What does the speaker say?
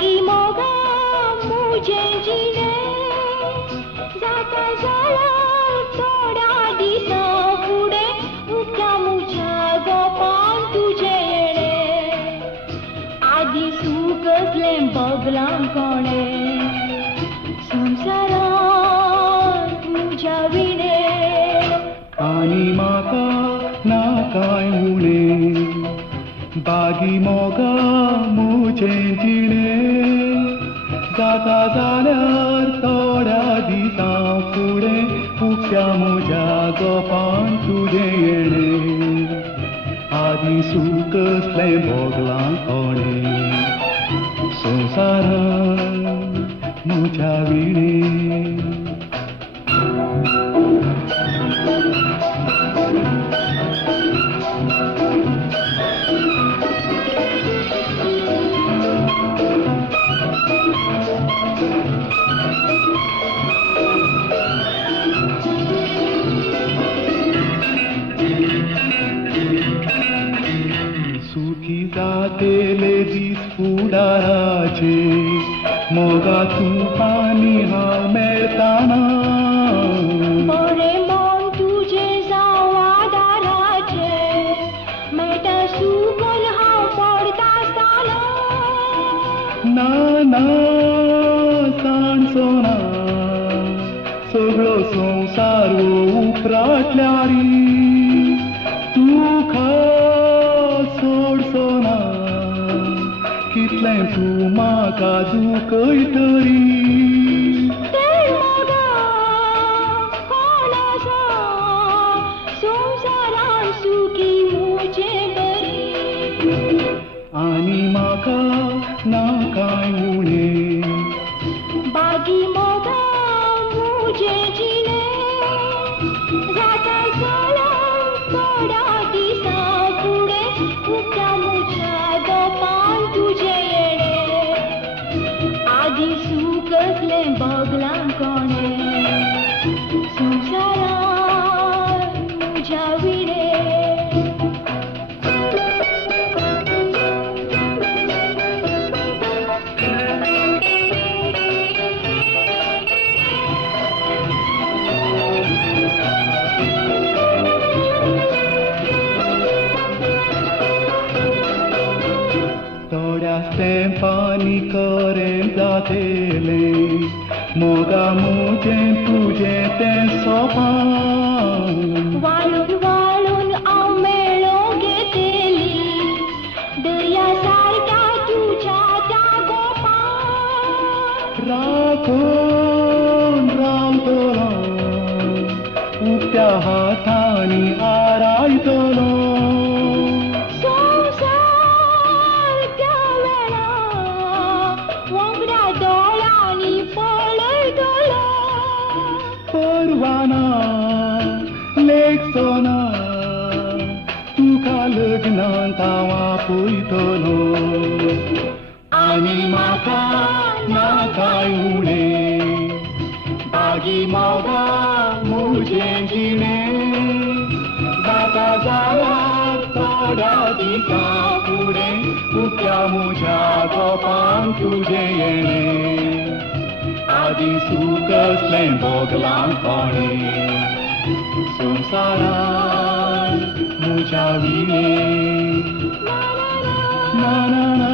बागी मोगा मुझे जीने जाता झाला थोड्या दिसा पुढे उठ्या मुझ्या गोपान तुझे येणे आधी सुख असले बगला कोणे संसारात मुझ्या विणे आनी म्हाका ना कांय उणे बागी मोगा मुझें जिणें जाता जाल्यार थोड्या दिसां फुडें उक्त्या म्हज्या गोपान तुजें येणें आदी सूख असलें भोगलां कोणें संवसारांत म्हज्या विणें सुखी जातेले दीस फुडाराचे मोगा तूं आनी हांव मेळटाना बरें मन तुजें जावं आदाराचें मेळटा सुकून हांव पडटा आसतना ना ना सांडचो ना सगळो संवसार उपरांतल्यारी तूं सोडचो ना कितलें तूं म्हाका दुखय तरी तें मोगा कोण आसा संवसारांत सुखी मुझे बरी आनी म्हाका ना कांय उणें बागी मोगा मुझे जिणे जाता जाल्यार थोड्या दिसा फुडें उठ्या मुझ्या गोपान तुझे येणे आदी सूख असलें बगलां कोणे संवसारांत मुझ्या विणे थोड्या तेंपानी करें जातेलें मोगा मुझें तुजें तें सोपान वाळून वाळून हांव मेळो घेतेली दर्या सारक्या तुझ्या त्या गोपान राखून रावतलो उक्त्या हातांनी आरायतलो संवसार त्या वेळा वांगडा दोळ्यांनी पळयतलो परवाना लेखचो ना तुका लग्नांत हांव आपयतलो आनी म्हाका ना कांय उणें बागी मोगा मुझें जिणें जाता जाल्यार थोड्या दिसां फुडें उठ्या म्हज्या गोपान तुजें येणें आदी सूख असलें भोगलां कोणें संवसारांत म्हज्या विणें ना ना ना